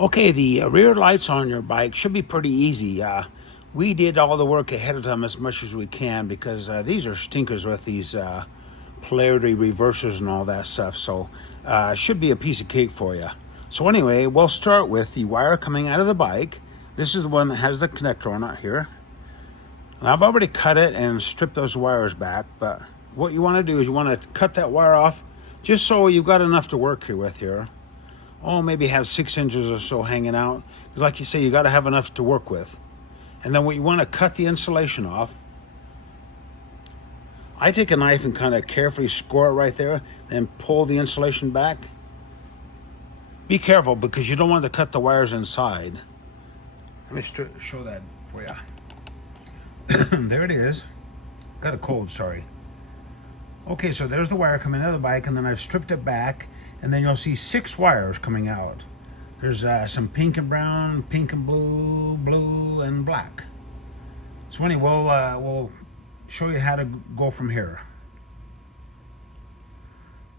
Okay, the rear lights on your bike should be pretty easy. We did all the work ahead of time as much as we can because these are stinkers with these polarity reversers and all that stuff. So should be a piece of cake for you. So anyway, we'll start with the wire coming out of the bike. This is the one that has the connector on it here. And I've already cut it and stripped those wires back, but what you want to do is you want to cut that wire off just so you've got enough to work here with here. Oh, maybe have 6 inches or so hanging out. Because like you say, you got to have enough to work with. And then what you want to cut the insulation off. I take a knife and kind of carefully score it right there, then pull the insulation back. Be careful because you don't want to cut the wires inside. Let me show that for you. There it is. Got a cold, sorry. Okay, so there's the wire coming out of the bike, and then I've stripped it back. And then you'll see 6 wires coming out. There's some pink and brown, pink and blue, blue and black. So anyway, we'll show you how to go from here.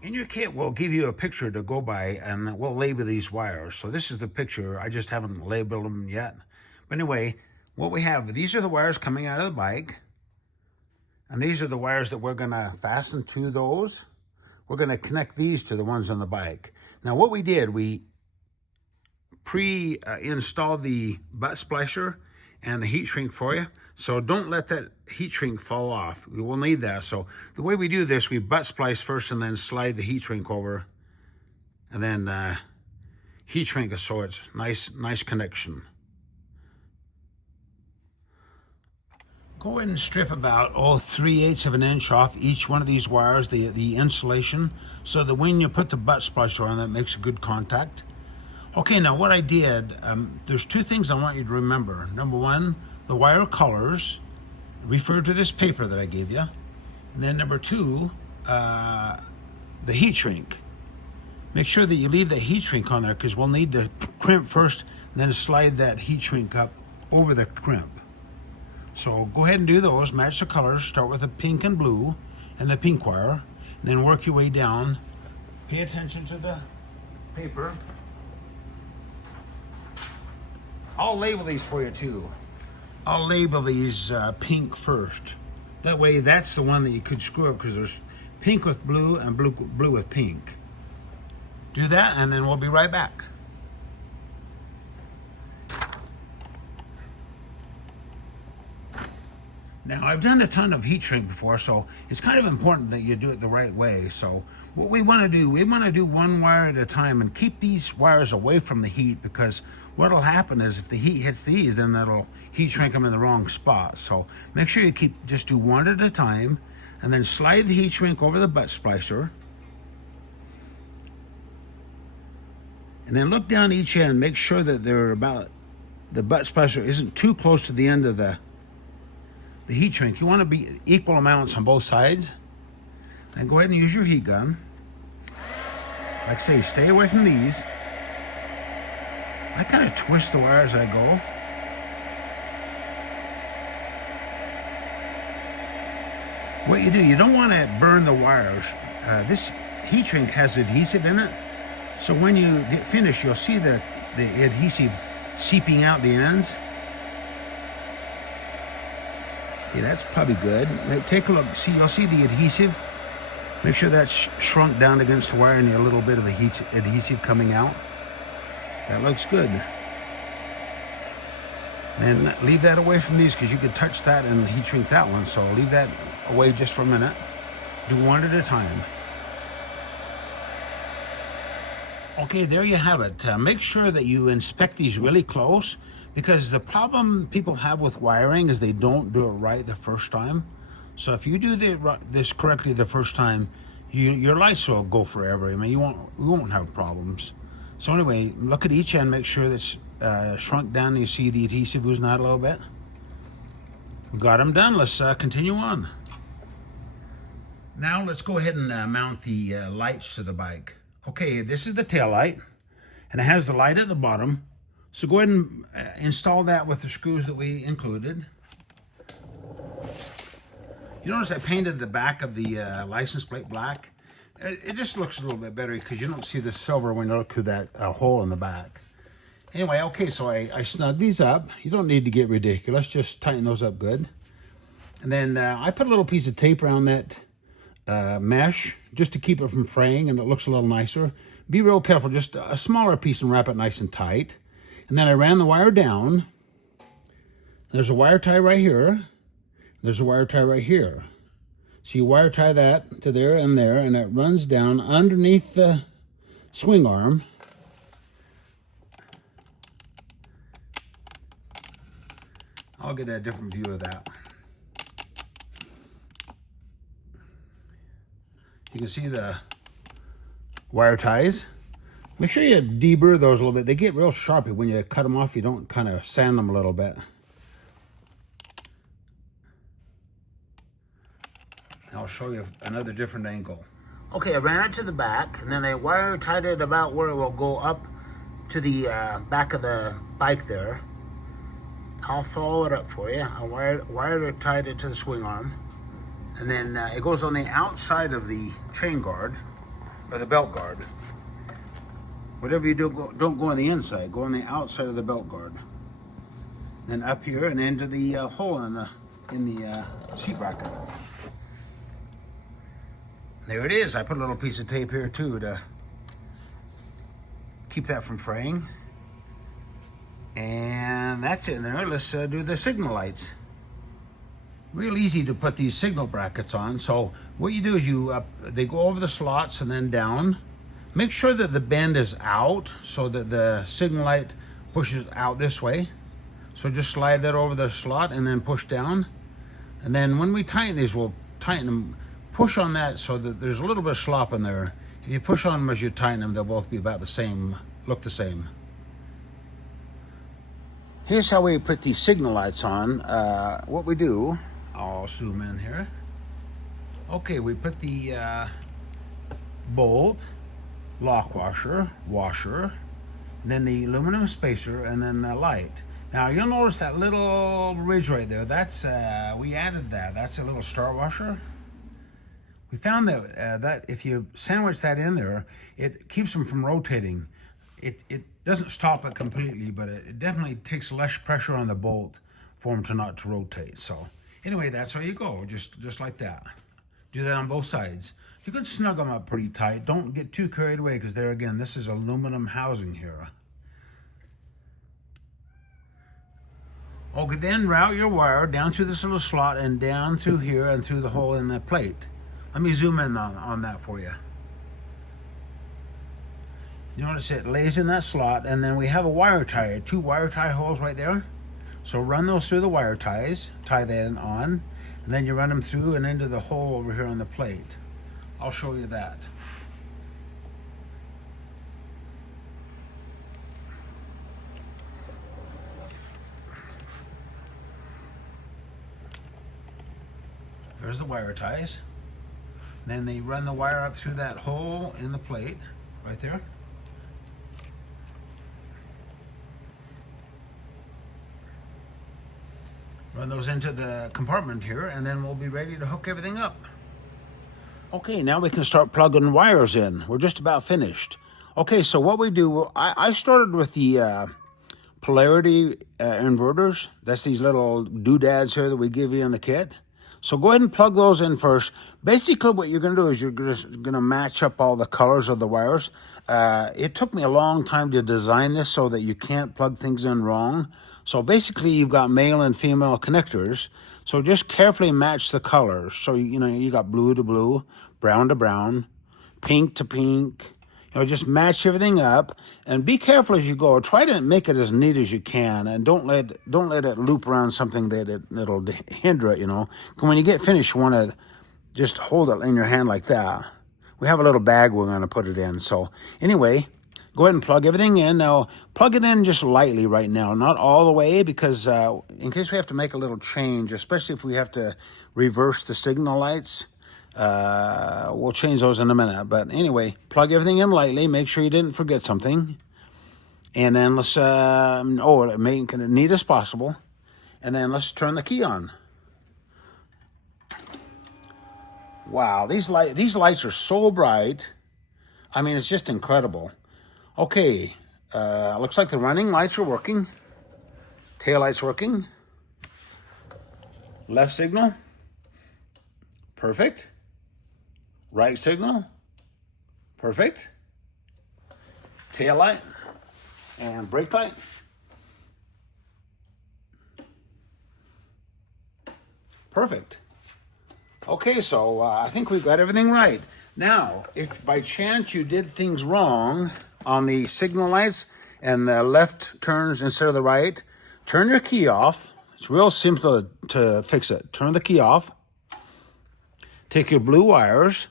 In your kit, we'll give you a picture to go by, and we'll label these wires. So this is the picture. I just haven't labeled them yet. But anyway, what we have, these are the wires coming out of the bike. And these are the wires that we're going to fasten to those. We're going to connect these to the ones on the bike. Now what we did, we pre-installed the butt splasher and the heat shrink for you. So don't let that heat shrink fall off. We will need that. So the way we do this, we butt splice first and then slide the heat shrink over. And then heat shrink it so it's nice connection. Go ahead and strip about 3/8 of an inch off each one of these wires, the insulation, so that when you put the butt splicer on, that makes a good contact. Okay, now what I did, there's 2 things I want you to remember. Number 1, the wire colors, refer to this paper that I gave you. And then number 2, the heat shrink. Make sure that you leave the heat shrink on there because we'll need to crimp first and then slide that heat shrink up over the crimp. So go ahead and do those, match the colors, start with the pink and blue and the pink wire, and then work your way down. Pay attention to the paper. I'll label these for you too. I'll label these pink first. That way that's the one that you could screw up because there's pink with blue and blue with pink. Do that and then we'll be right back. Now, I've done a ton of heat shrink before, so it's kind of important that you do it the right way. So what we want to do, we want to do one wire at a time and keep these wires away from the heat because what will happen is if the heat hits these, then that'll heat shrink them in the wrong spot. So make sure you just do one at a time and then slide the heat shrink over the butt splicer. And then look down each end, make sure that the butt splicer isn't too close to the end of the heat shrink. You want to be equal amounts on both sides. And go ahead and use your heat gun. Like I say, stay away from these. I kind of twist the wire as I go. What you do, you don't want to burn the wires. This heat shrink has adhesive in it. So when you get finished, you'll see the adhesive seeping out the ends. Yeah, that's probably good. Take a look. See, you'll see the adhesive. Make sure that's shrunk down against the wire and a little bit of adhesive coming out. That looks good. And leave that away from these because you could touch that and heat shrink that one. So leave that away just for a minute. Do one at a time. Okay, there you have it. Make sure that you inspect these really close because the problem people have with wiring is they don't do it right the first time. So if you do this correctly the first time, your lights will go forever. I mean, you won't have problems. So anyway, look at each end, make sure that's shrunk down and you see the adhesive oozing out a little bit. We got them done. Let's continue on. Now let's go ahead and mount the lights to the bike. Okay, this is the tail light, and it has the light at the bottom. So go ahead and install that with the screws that we included. You notice I painted the back of the license plate black. It just looks a little bit better because you don't see the silver when you look through that hole in the back. Anyway, okay, so I snug these up. You don't need to get ridiculous. Just tighten those up good. And then I put a little piece of tape around that mesh just to keep it from fraying, and it looks a little nicer. Be real careful, just a smaller piece and wrap it nice and tight. And then I ran the wire down. There's a wire tie right here. There's a wire tie right here. So you wire tie that to there, and it runs down underneath the swing arm. I'll get a different view of that. You can see the wire ties. Make sure you deburr those a little bit. They get real sharp when you cut them off. You don't kind of sand them a little bit. I'll show you another different angle. Okay, I ran it to the back, and then I wire tied it about where it will go up to the back of the bike there. I'll follow it up for you. I wired tied it to the swing arm, and then it goes on the outside of the chain guard, or the belt guard. Whatever you do, don't go on the inside. Go on the outside of the belt guard. Then up here and into the hole in the seat bracket. There it is. I put a little piece of tape here too to keep that from fraying. And that's it in there. Let's do the signal lights. Real easy to put these signal brackets on. So what you do is they go over the slots and then down. Make sure that the bend is out so that the signal light pushes out this way. So just slide that over the slot and then push down. And then when we tighten these, we'll tighten them. Push on that so that there's a little bit of slop in there. If you push on them as you tighten them, they'll both be about the same, look the same. Here's how we put these signal lights on. What we do, I'll zoom in here. Okay, we put the bolt, lock washer, and then the aluminum spacer, and then the light. Now you'll notice that little ridge right there. That's we added that. That's a little star washer. We found that that if you sandwich that in there, it keeps them from rotating. It doesn't stop it completely, but it definitely takes less pressure on the bolt for them not to rotate. So anyway, that's how you go, just like that. Do that on both sides. You can snug them up pretty tight. Don't get too carried away, because there again, this is aluminum housing here. Okay, then route your wire down through this little slot and down through here and through the hole in the plate. Let me zoom in on that for you. You notice it lays in that slot, and then we have a wire tie, 2 wire tie holes right there. So run those through the wire ties, tie that on, and then you run them through and into the hole over here on the plate. I'll show you that. There's the wire ties. Then they run the wire up through that hole in the plate, right there. Run those into the compartment here, and then we'll be ready to hook everything up. Okay, now we can start plugging wires in. We're just about finished. Okay, so what we do, I started with the polarity inverters. That's these little doodads here that we give you in the kit. So go ahead and plug those in first. Basically what you're going to do is you're just going to match up all the colors of the wires. It took me a long time to design this so that you can't plug things in wrong. So basically you've got male and female connectors. So just carefully match the colors. So you got blue to blue, brown to brown, pink to pink. Just match everything up and be careful as you go. Try to make it as neat as you can, and don't let it loop around something that'll hinder it. When you get finished, you want to just hold it in your hand like that. We have a little bag we're going to put it in. So anyway, go ahead and plug everything in. Now plug it in just lightly right now, not all the way, because in case we have to make a little change, especially if we have to reverse the signal lights. We'll change those in a minute, but anyway, plug everything in lightly. Make sure you didn't forget something, and then let's make it neat as possible, and then let's turn the key on. Wow, these lights are so bright. I mean, it's just incredible. Okay, Looks like the running lights are working. Tail lights working. Left signal. Perfect. Right signal. Perfect. Tail light and brake light. Perfect. Okay, so I think we've got everything right. Now, if by chance you did things wrong on the signal lights and the left turns instead of the right, turn your key off. It's real simple to fix it. Turn the key off. Take your blue wires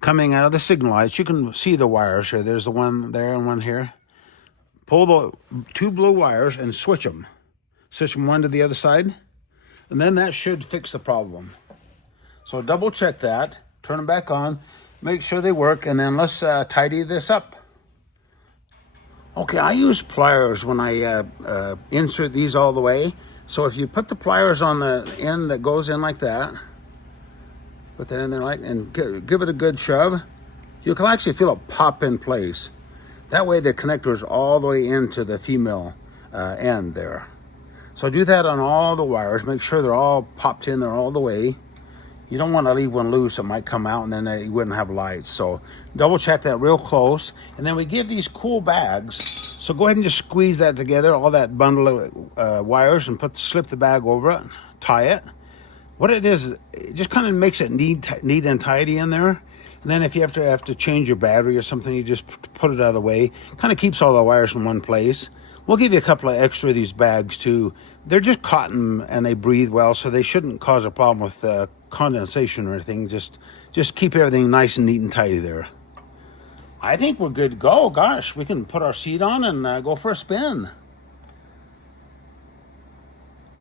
coming out of the signal lights. You can see the wires here. There's the one there and one here. Pull the two blue wires and switch them. Switch them one to the other side. And then that should fix the problem. So double check that. Turn them back on. Make sure they work. And then let's tidy this up. Okay, I use pliers when I insert these all the way. So if you put the pliers on the end that goes in like that, put that in there like, and give it a good shove, you can actually feel it pop in place. That way the connector is all the way into the female end there. So do that on all the wires. Make sure they're all popped in there all the way. You don't want to leave one loose. It might come out and then you wouldn't have lights. So double check that real close. And then we give these cool bags. So go ahead and just squeeze that together, all that bundle of wires, and slip the bag over it, tie it. What it is, it just kind of makes it neat and tidy in there. And then if you have to change your battery or something, you just put it out of the way. Kind of keeps all the wires in one place. We'll give you a couple of extra of these bags too. They're just cotton and they breathe well, so they shouldn't cause a problem with condensation or anything. Just keep everything nice and neat and tidy there. I think we're good to go. Gosh, we can put our seat on and go for a spin.